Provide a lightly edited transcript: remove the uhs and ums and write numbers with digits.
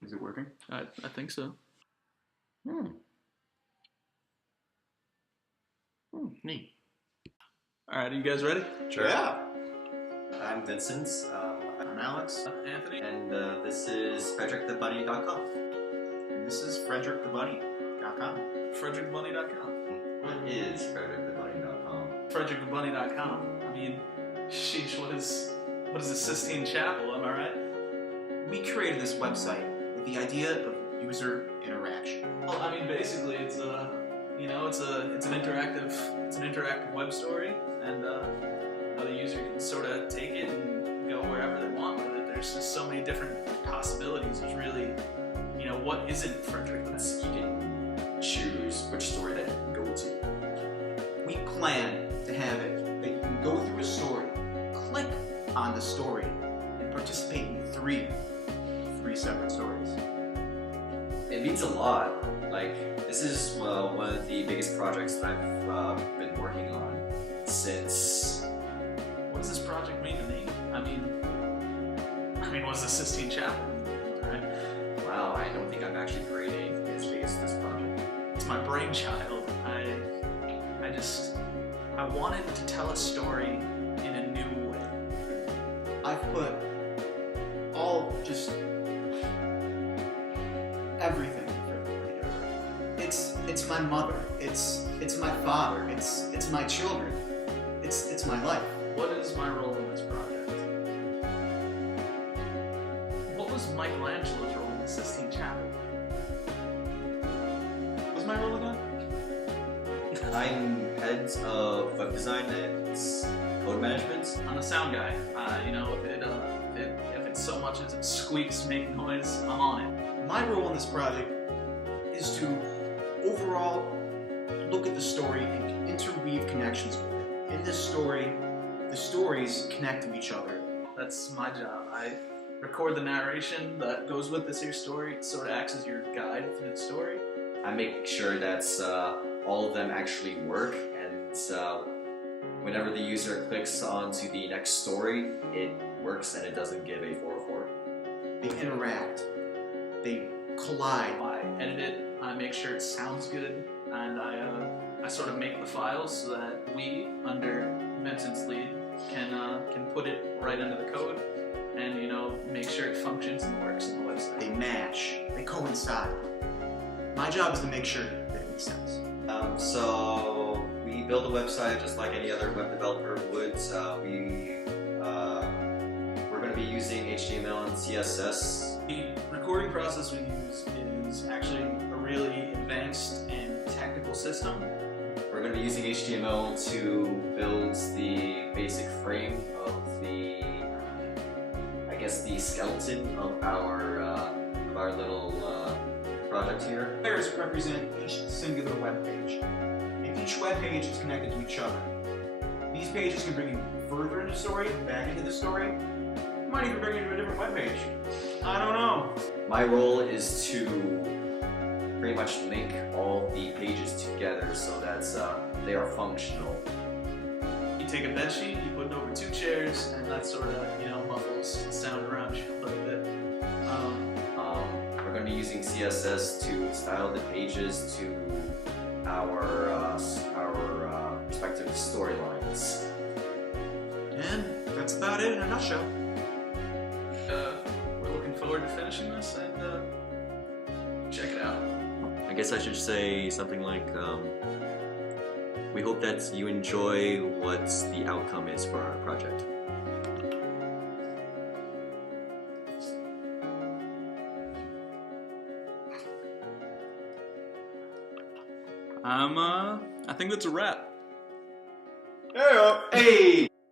Is it working? I think so. Neat. Alright, are you guys ready? Sure. Yeah. I'm Vincent. I'm Alex. Anthony? And this is FrederickTheBunny.com. And this is FrederickTheBunny.com. FrederickTheBunny.com. What is FrederickTheBunny.com? FrederickTheBunny.com. I mean, sheesh, what is the Sistine Chapel, am I right? We created this website with the idea of user interaction. Well, I mean, basically, it's an interactive web story, and the user can sort of take it and go wherever they want with it. There's just so many different possibilities. There's really, what isn't Frederick? You can choose which story that you can go to. We plan to have it that you can go through a story, click on the story, and participate in three separate stories. It means a lot. Like, this is one of the biggest projects that I've been working on since... What does this project mean to me? I mean, what's the Sistine Chapel, right? Wow, I don't think I've actually created anything as big as this project. It's my brainchild. I wanted to tell a story in a new way. I've put just everything for everybody to read. It's my mother. It's my father. It's my children. It's my life. What is my role in this project? What was Michelangelo's role in the Sistine Chapel? What's my role again? I'm head of web design and code management. I'm a sound guy. If it's so much as it squeaks, make noise, I'm on it. My role in this project is to overall look at the story and interweave connections with it. In this story, the stories connect to each other. That's my job. I record the narration that goes with this here story. It sort of acts as your guide through the story. I make sure that all of them actually work, and whenever the user clicks onto the next story, it works and it doesn't give a 404. They interact. They collide. I edit it, I make sure it sounds good, and I sort of make the files so that we, under Vincent's lead, can put it right into the code and make sure it functions and works in the website. They match. They coincide. My job is to make sure that it makes sense. So we build a website just like any other web developer would. We're going to be using HTML and CSS. The recording process we use is actually a really advanced and technical system. We're going to be using HTML to build the basic frame of the skeleton of our little project here. Layers represent each singular web page, and each web page is connected to each other. These pages can bring you further into the story, back into the story. Might even bring you to a different web page. I don't know. My role is to pretty much link all the pages together so that they are functional. You take a bed sheet, you put it over two chairs, and that sort of muffles the sound around you a little bit. We're going to be using CSS to style the pages to our respective storylines. And that's about it in a nutshell. We're looking forward to finishing this, and check it out. I guess I should say something like, we hope that you enjoy what the outcome is for our project. I think that's a wrap. Hey!